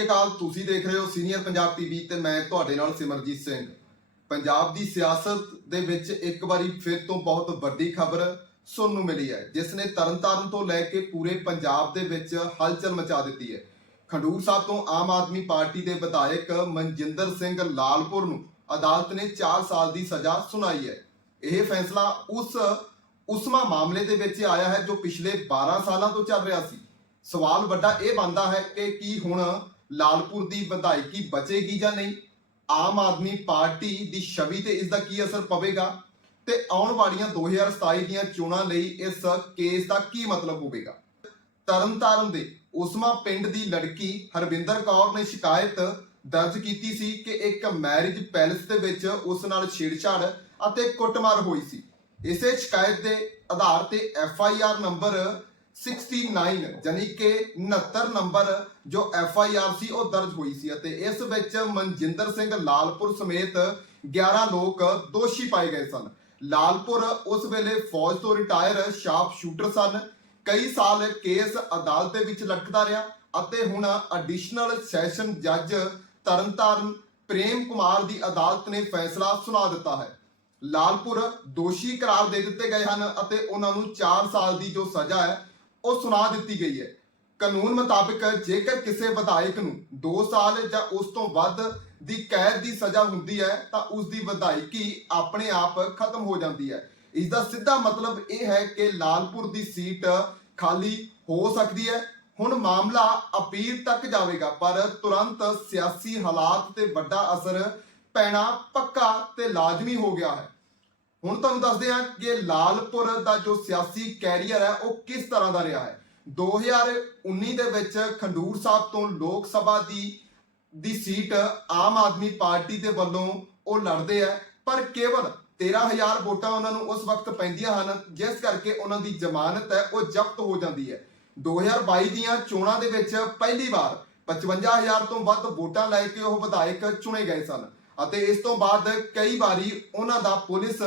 ਸ਼੍ਰੀ ਅਕਾਲ, ਤੁਸੀਂ ਦੇਖ ਰਹੇ ਹੋ ਸੀਨੀਅਰ ਪੰਜਾਬ ਟੀਵੀ ਤੇ ਮੈਂ ਤੁਹਾਡੇ ਨਾਲ ਸਿਮਰਜੀਤ ਸਿੰਘ। ਪੰਜਾਬ ਦੀ ਸਿਆਸਤ ਦੇ ਵਿੱਚ ਇੱਕ ਵਾਰੀ ਫਿਰ ਤੋਂ ਬਹੁਤ ਵੱਡੀ ਖਬਰ ਸੁਣਨ ਨੂੰ ਮਿਲੀ ਹੈ, ਜਿਸ ਨੇ ਤਰਨਤਾਰਨ ਤੋਂ ਲੈ ਕੇ ਪੂਰੇ ਪੰਜਾਬ ਦੇ ਵਿੱਚ ਹਲਚਲ ਮਚਾ ਦਿੱਤੀ ਹੈ। ਖੰਡੂਰ ਸਾਹਿਬ ਤੋਂ ਆਮ ਆਦਮੀ ਪਾਰਟੀ ਦੇ ਵਿਧਾਇਕ ਮਨਜਿੰਦਰ ਸਿੰਘ ਲਾਲਪੁਰ ਨੂੰ ਅਦਾਲਤ ਨੇ 4 ਸਾਲ ਦੀ ਸਜ਼ਾ ਸੁਣਾਈ ਹੈ। ਇਹ ਫੈਸਲਾ ਉਸ ਉਸਮਾ ਮਾਮਲੇ ਦੇ ਵਿੱਚ ਆਇਆ ਹੈ ਜੋ ਪਿਛਲੇ 12 ਸਾਲਾਂ ਤੋਂ ਚੱਲ ਰਿਹਾ ਸੀ। ਸਵਾਲ ਵੱਡਾ ਇਹ ਬਣਦਾ ਹੈ ਕਿ ਕੀ ਹੁਣ ਲਾਲਪੁਰ ਦੀ ਵਿਧਾਇਕੀ ਬਚੇਗੀ ਜਾਂ ਨਹੀਂ? ਆਮ ਆਦਮੀ ਪਾਰਟੀ ਦੀ ਛਵੀ ਤੇ ਇਸ ਦਾ ਕੀ ਅਸਰ ਪਵੇਗਾ? ਤੇ ਆਉਣ ਵਾਲੀਆਂ 2027 ਦੀਆਂ ਚੋਣਾਂ ਲਈ ਇਸ ਕੇਸ ਦਾ ਕੀ ਮਤਲਬ ਹੋਵੇਗਾ? ਤਰਨਤਾਰਨ ਦੇ ਉਸਮਾ ਪਿੰਡ ਦੀ ਲੜਕੀ ਹਰਵਿੰਦਰ ਕੌਰ ਨੇ ਸ਼ਿਕਾਇਤ ਦਰਜ ਕੀਤੀ ਸੀ ਕਿ ਇੱਕ ਮੈਰਿਜ ਪੈਲਸ ਦੇ ਵਿੱਚ ਉਸ ਨਾਲ ਛੇੜਛਾੜ ਅਤੇ ਕੁੱਟਮਾਰ ਹੋਈ ਸੀ। ਇਸੇ ਸ਼ਿਕਾਇਤ ਦੇ ਆਧਾਰ ਤੇ ਐਫ ਆਈ ਆਰ ਨੰਬਰ 69 ਜਾਨੀ ਕਿ 69 ਨੰਬਰ ਜੋ ਐਫ ਆਈ ਆਰ ਸੀ, ਉਹ ਦਰਜ ਹੋਈ ਸੀ ਅਤੇ ਇਸ ਵਿੱਚ ਮਨਜਿੰਦਰ ਸਿੰਘ ਲਾਲਪੁਰ ਸਮੇਤ 11 ਲੋਕ ਦੋਸ਼ੀ ਪਾਏ ਗਏ ਸਨ। ਲਾਲਪੁਰ ਉਸ ਵੇਲੇ ਫੌਜ ਤੋਂ ਰਿਟਾਇਰ ਸ਼ਾਰਪ ਸ਼ੂਟਰ ਸਨ। ਕਈ ਸਾਲ ਕੇਸ ਅਦਾਲਤ ਦੇ ਵਿੱਚ ਲਟਕਦਾ ਰਿਹਾ ਅਤੇ ਹੁਣ ਐਡੀਸ਼ਨਲ ਸੈਸ਼ਨ ਜੱਜ ਤਰਨਤਾਰਨ ਪ੍ਰੇਮ ਕੁਮਾਰ ਦੀ ਅਦਾਲਤ ਨੇ ਫੈਸਲਾ ਸੁਣਾ ਦਿੱਤਾ ਹੈ। ਲਾਲਪੁਰ ਦੋਸ਼ੀ ਕਰਾਰ ਦੇ ਦਿੱਤੇ ਗਏ ਹਨ ਅਤੇ ਉਹਨਾਂ ਨੂੰ 4 ਸਾਲ ਦੀ ਜੋ ਸਜ਼ਾ ਹੈ ਉਹ ਸੁਣਾ ਦਿੱਤੀ ਗਈ ਹੈ। ਕਾਨੂੰਨ ਮੁਤਾਬਕ ਜੇਕਰ ਕਿਸੇ ਵਿਧਾਇਕ ਨੂੰ 2 ਸਾਲ ਜਾਂ ਉਸ ਤੋਂ ਵੱਧ ਦੀ ਕੈਦ ਦੀ ਸਜ਼ਾ ਹੁੰਦੀ ਹੈ, ਤਾਂ ਉਸ ਦੀ ਵਿਧਾਇਕੀ ਆਪਣੇ ਆਪ ਖਤਮ ਹੋ ਜਾਂਦੀ ਹੈ। ਇਸ ਦਾ ਸਿੱਧਾ ਮਤਲਬ ਇਹ ਹੈ ਕਿ ਲਾਲਪੁਰ ਦੀ ਸੀਟ ਖਾਲੀ ਹੋ ਸਕਦੀ ਹੈ। ਹੁਣ ਮਾਮਲਾ ਅਪੀਲ ਤੱਕ ਜਾਵੇਗਾ, ਪਰ ਤੁਰੰਤ ਸਿਆਸੀ ਹਾਲਾਤ ਤੇ ਵੱਡਾ ਅਸਰ ਪੈਣਾ ਪੱਕਾ ਤੇ ਲਾਜ਼ਮੀ ਹੋ ਗਿਆ ਹੈ। ਹੁਣ ਤੁਹਾਨੂੰ ਦੱਸਦੇ ਹਾਂ ਕਿ ਲਾਲਪੁਰ ਦਾ ਜੋ ਸਿਆਸੀ ਕੈਰੀਅਰ ਹੈ, ਉਹ ਕਿਸ ਤਰ੍ਹਾਂ ਦਾ ਰਿਹਾ ਹੈ? 2019 ਦੇ ਵਿੱਚ ਖੰਡੂਰ ਸਾਹਿਬ ਤੋਂ ਲੋਕ ਸਭਾ ਦੀ ਦੀ ਸੀਟ ਆਮ ਆਦਮੀ ਪਾਰਟੀ ਦੇ ਵੱਲੋਂ ਉਹ ਲੜਦੇ ਆ, ਪਰ ਕੇਵਲ 13000 ਵੋਟਾਂ ਉਹਨਾਂ ਨੂੰ ਉਸ ਵਕਤ ਪੈਂਦੀਆਂ ਹਨ, ਜਿਸ ਕਰਕੇ ਉਹਨਾਂ ਦੀ ਜ਼ਮਾਨਤ ਹੈ, ਉਹ ਜ਼ਬਤ ਹੋ ਜਾਂਦੀ ਹੈ। 2022 ਦੀਆਂ ਚੋਣਾਂ ਦੇ ਵਿੱਚ ਪਹਿਲੀ ਵਾਰ 55000 ਤੋਂ ਵੱਧ ਵੋਟਾਂ ਲੈ ਕੇ ਉਹ ਵਿਧਾਇਕ ਚੁਣੇ ਗਏ ਸਨ, ਅਤੇ ਇਸ ਤੋਂ ਬਾਅਦ ਕਈ ਵਾਰੀ ਉਹਨਾਂ ਦਾ ਪੁਲਿਸ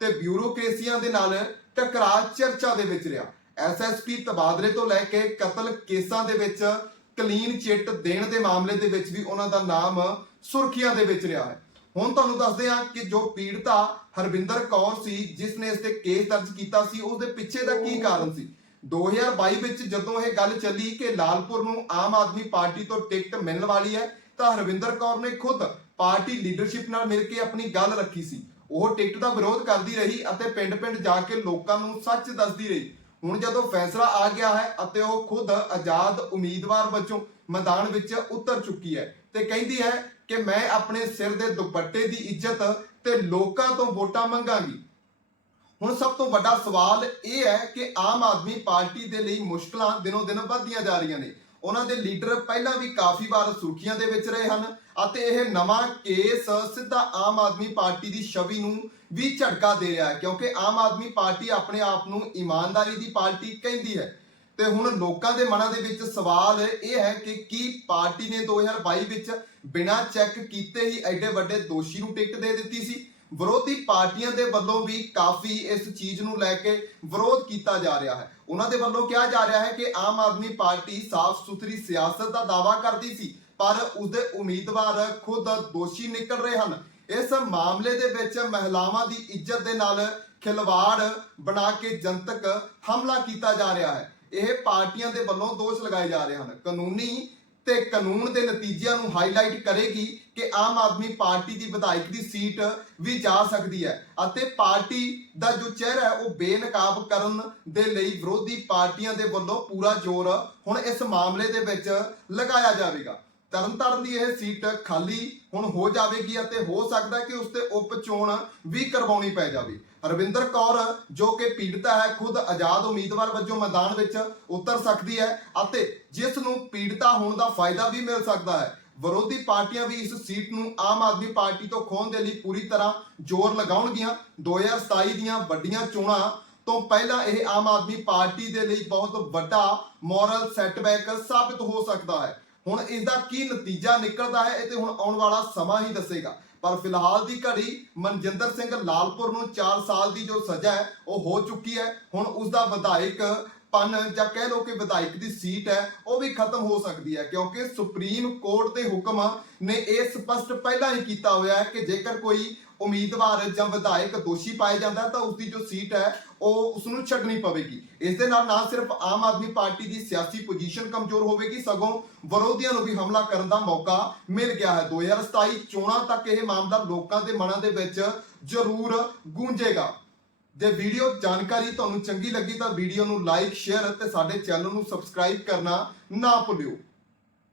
ਤੇ ਬਿਊਰੋਕ੍ਰੇਸੀਆਂ ਦੇ ਨਾਲ ਟਕਰਾਅ ਚਰਚਾ ਦੇ ਵਿੱਚ ਰਿਹਾ। ਐਸਐਸਪੀ ਤਬਾਦਲੇ ਤੋਂ ਲੈ ਕੇ ਕਤਲ ਕੇਸਾਂ ਦੇ ਵਿੱਚ ਕਲੀਨ ਚਿੱਟ ਦੇਣ ਦੇ ਮਾਮਲੇ ਦੇ ਵਿੱਚ ਵੀ ਉਹਨਾਂ ਦਾ ਨਾਮ ਸੁਰਖੀਆਂ ਦੇ ਵਿੱਚ ਰਿਹਾ ਹੈ। ਹੁਣ ਤੁਹਾਨੂੰ ਦੱਸਦੇ ਹਾਂ ਕਿ ਜੋ ਪੀੜਤਾ ਹਰਵਿੰਦਰ ਕੌਰ ਸੀ, ਜਿਸ ਨੇ ਇਸ ਤੇ ਕੇਸ ਦਰਜ ਕੀਤਾ ਸੀ ਉਸ ਦੇ ਪਿੱਛੇ ਦਾ ਕੀ ਕਾਰਨ ਸੀ? 2022 ਵਿੱਚ ਜਦੋਂ ਇਹ ਗੱਲ ਚੱਲੀ ਕਿ ਲਾਲਪੁਰ ਨੂੰ ਆਮ ਆਦਮੀ ਪਾਰਟੀ ਤੋਂ ਟਿਕਟ ਮਿਲਣ ਵਾਲੀ ਹੈ, ਤਾਂ ਹਰਵਿੰਦਰ ਕੌਰ ਨੇ ਖੁਦ ਪਾਰਟੀ ਲੀਡਰਸ਼ਿਪ ਨਾਲ ਮਿਲ ਕੇ ਆਪਣੀ ਗੱਲ ਰੱਖੀ ਸੀ। ਉਹ ਟਿਕਟ ਦਾ ਵਿਰੋਧ ਕਰਦੀ ਰਹੀ ਅਤੇ ਪਿੰਡ-ਪਿੰਡ ਜਾ ਕੇ ਲੋਕਾਂ ਨੂੰ ਸੱਚ ਦੱਸਦੀ ਰਹੀ। ਹੁਣ ਜਦੋਂ ਫੈਸਲਾ ਆ ਗਿਆ ਹੈ ਅਤੇ ਉਹ ਖੁਦ ਆਜ਼ਾਦ ਉਮੀਦਵਾਰ ਵਜੋਂ ਮੈਦਾਨ ਵਿੱਚ ਉਤਰ ਚੁੱਕੀ ਹੈ ਤੇ ਕਹਿੰਦੀ ਹੈ ਕਿ ਮੈਂ ਆਪਣੇ ਸਿਰ ਦੇ ਦੁਪੱਟੇ ਦੀ ਇੱਜ਼ਤ ਤੇ ਲੋਕਾਂ ਤੋਂ ਵੋਟਾਂ ਮੰਗਾਂਗੀ। ਹੁਣ ਸਭ ਤੋਂ ਵੱਡਾ ਸਵਾਲ ਇਹ ਹੈ ਕਿ ਆਮ ਆਦਮੀ ਪਾਰਟੀ ਦੇ ਲਈ ਮੁਸ਼ਕਲਾਂ ਦਿਨੋ ਦਿਨ ਵੱਧਦੀਆਂ ਜਾ ਰਹੀਆਂ ਨੇ। ਉਹਨਾਂ ਦੇ ਲੀਡਰ ਪਹਿਲਾਂ ਵੀ ਕਾਫੀ ਵਾਰ ਸੁਰਖੀਆਂ ਦੇ ਵਿੱਚ ਰਹੇ ਹਨ ਅਤੇ ਇਹ ਨਵਾਂ ਕੇਸ ਸਿੱਧਾ ਆਮ ਆਦਮੀ ਪਾਰਟੀ ਦੀ ਛਵੀ ਨੂੰ ਵੀ ਝਟਕਾ ਦੇ ਰਿਹਾ ਹੈ, ਕਿਉਂਕਿ ਆਮ ਆਦਮੀ ਪਾਰਟੀ ਆਪਣੇ ਆਪ ਨੂੰ ਇਮਾਨਦਾਰੀ ਦੀ ਪਾਰਟੀ ਕਹਿੰਦੀ ਹੈ। ਤੇ ਹੁਣ ਲੋਕਾਂ ਦੇ ਮਨਾਂ ਦੇ ਵਿੱਚ ਸਵਾਲ ਇਹ ਹੈ ਕਿ ਕੀ ਪਾਰਟੀ ਨੇ 2022 ਵਿੱਚ ਬਿਨਾਂ ਚੈੱਕ ਕੀਤੇ ਹੀ ਐਡੇ ਵੱਡੇ ਦੋਸ਼ੀ ਨੂੰ ਟਿਕਟ ਦੇ ਦਿੱਤੀ ਸੀ? ਵਿਰੋਧੀ ਪਾਰਟੀਆਂ ਦੇ ਵੱਲੋਂ ਵੀ ਕਾਫੀ ਇਸ ਚੀਜ਼ ਨੂੰ ਲੈ ਕੇ ਵਿਰੋਧ ਕੀਤਾ ਜਾ ਰਿਹਾ ਹੈ। ਉਹਨਾਂ ਦੇ ਵੱਲੋਂ ਕਿਹਾ ਜਾ ਰਿਹਾ ਹੈ ਕਿ ਆਮ ਆਦਮੀ ਪਾਰਟੀ ਸਾਫ਼ ਸੁਥਰੀ ਸਿਆਸਤ ਦਾ ਦਾਅਵਾ ਕਰਦੀ ਸੀ, ਪਰ ਉਸਦੇ ਉਮੀਦਵਾਰ ਖੁਦ ਦੋਸ਼ੀ ਨਿਕਲ ਰਹੇ ਹਨ। ਇਸ ਮਾਮਲੇ ਦੇ ਵਿੱਚ ਮਹਿਲਾਵਾਂ ਦੀ ਇੱਜ਼ਤ ਦੇ ਨਾਲ ਖਿਲਵਾੜ ਬਣਾ ਕੇ ਜਨਤਕ ਹਮਲਾ ਕੀਤਾ ਜਾ ਰਿਹਾ ਹੈ। ਇਹ ਪਾਰਟੀਆਂ ਦੇ ਵੱਲੋਂ ਦੋਸ਼ ਲਗਾਏ ਜਾ ਰਹੇ ਹਨ। ਕਾਨੂੰਨੀ ਤੇ ਕਾਨੂੰਨ ਦੇ ਨਤੀਜਿਆਂ ਨੂੰ ਹਾਈਲਾਈਟ ਕਰੇਗੀ ਕਿ ਆਮ ਆਦਮੀ ਪਾਰਟੀ ਦੀ ਵਿਧਾਇਕ ਦੀ ਸੀਟ ਵੀ ਜਾ ਸਕਦੀ ਹੈ। ਅਤੇ ਪਾਰਟੀ ਦਾ ਜੋ ਚਿਹਰਾ ਹੈ, ਉਹ ਬੇਨਕਾਬ ਕਰਨ ਦੇ ਲਈ ਵਿਰੋਧੀ ਪਾਰਟੀਆਂ ਦੇ ਵੱਲੋਂ ਪੂਰਾ ਜ਼ੋਰ ਹੁਣ ਇਸ ਮਾਮਲੇ ਦੇ ਵਿੱਚ ਲਗਾਇਆ ਜਾਵੇਗਾ। ਤਰਨਤਾਰਨ ਦੀ ਇਹ ਸੀਟ ਖਾਲੀ ਹੁਣ ਹੋ ਜਾਵੇਗੀ ਅਤੇ ਹੋ ਸਕਦਾ ਕਿ ਉਸ ਤੇ ਉਪ ਚੋਣ ਵੀ ਕਰਵਾਉਣੀ ਪੈ ਜਾਵੇ। ਹਰਵਿੰਦਰ ਕੌਰ, ਜੋ ਕਿ ਪੀੜਤਾ ਹੈ, ਖੁਦ ਆਜ਼ਾਦ ਉਮੀਦਵਾਰ ਵਜੋਂ ਮੈਦਾਨ ਵਿੱਚ ਉਤਰ ਸਕਦੀ ਹੈ ਅਤੇ ਜਿਸ ਨੂੰ ਪੀੜਤਾ ਹੋਣ ਦਾ ਫਾਇਦਾ ਵੀ ਮਿਲ ਸਕਦਾ ਹੈ। ਵਿਰੋਧੀ ਪਾਰਟੀਆਂ ਵੀ ਇਸ ਸੀਟ ਨੂੰ ਆਮ ਆਦਮੀ ਪਾਰਟੀ ਤੋਂ ਖੋਹਣ ਦੇ ਲਈ ਪੂਰੀ ਤਰ੍ਹਾਂ ਜ਼ੋਰ ਲਗਾਉਣਗੀਆਂ। 2027 ਦੀਆਂ ਵੱਡੀਆਂ ਚੋਣਾਂ ਤੋਂ ਪਹਿਲਾਂ ਇਹ ਆਮ ਆਦਮੀ ਪਾਰਟੀ ਦੇ ਲਈ ਬਹੁਤ ਵੱਡਾ ਮੋਰਲ ਸੈਟਬੈਕ ਸਾਬਿਤ ਹੋ ਸਕਦਾ ਹੈ। ਹੁਣ ਇਸ ਦਾ ਕੀ ਨਤੀਜਾ ਨਿਕਲਦਾ ਹੈ, ਇਹ ਤੇ ਹੁਣ ਆਉਣ ਵਾਲਾ ਸਮਾਂ ਹੀ ਦੱਸੇਗਾ। ਪਰ ਫਿਲਹਾਲ ਦੀ ਘੜੀ ਮਨਜਿੰਦਰ ਸਿੰਘ ਲਾਲਪੁਰ ਨੂੰ 4 ਸਾਲ ਦੀ ਜੋ ਸਜ਼ਾ ਹੈ, ਉਹ ਹੋ ਚੁੱਕੀ ਹੈ। ਹੁਣ ਉਸ ਦਾ ਵਿਧਾਇਕ ਪਨ ਜਾਂ ਕਹਿ ਲਓ ਕਿ ਵਿਧਾਇਕ ਦੀ ਸੀਟ ਹੈ, ਉਹ ਵੀ ਖਤਮ ਹੋ ਸਕਦੀ ਹੈ, ਕਿਉਂਕਿ ਸੁਪਰੀਮ ਕੋਰਟ ਦੇ ਹੁਕਮ ਨੇ ਇਹ ਸਪਸ਼ਟ ਪਹਿਲਾਂ ਹੀ ਕੀਤਾ ਹੋਇਆ ਹੈ ਕਿ ਜੇਕਰ ਕੋਈ ਉਮੀਦਵਾਰ ਜਾਂ ਵਿਧਾਇਕ ਦੋਸ਼ੀ ਪਾਇਆ ਜਾਂਦਾ ਹੈ, ਤਾਂ ਉਸ ਦੀ ਜੋ ਸੀਟ ਹੈ, ਉਹ ਉਸ ਨੂੰ ਛੱਡਣੀ ਪਵੇਗੀ। ਇਸ ਦੇ ਨਾਲ ਨਾ ਸਿਰਫ ਆਮ ਆਦਮੀ ਪਾਰਟੀ ਦੀ ਸਿਆਸੀ ਪੋਜੀਸ਼ਨ ਕਮਜ਼ੋਰ ਹੋਵੇਗੀ, ਸਗੋਂ ਵਿਰੋਧੀਆਂ ਨੂੰ ਵੀ ਹਮਲਾ ਕਰਨ ਦਾ ਮੌਕਾ ਮਿਲ ਗਿਆ ਹੈ। 2027 ਚੋਣਾਂ ਤੱਕ ਇਹ ਮਾਮਲਾ ਲੋਕਾਂ ਦੇ ਮਨਾਂ ਦੇ ਵਿੱਚ ਜ਼ਰੂਰ ਗੂੰਜੇਗਾ। ਜੇ ਵੀਡੀਓ ਜਾਣਕਾਰੀ ਤੁਹਾਨੂੰ ਚੰਗੀ ਲੱਗੀ ਤਾਂ ਵੀਡੀਓ ਨੂੰ ਲਾਈਕ, ਸ਼ੇਅਰ ਅਤੇ ਸਾਡੇ ਚੈਨਲ ਨੂੰ ਸਬਸਕ੍ਰਾਈਬ ਕਰਨਾ ਨਾ ਭੁੱਲਿਓ।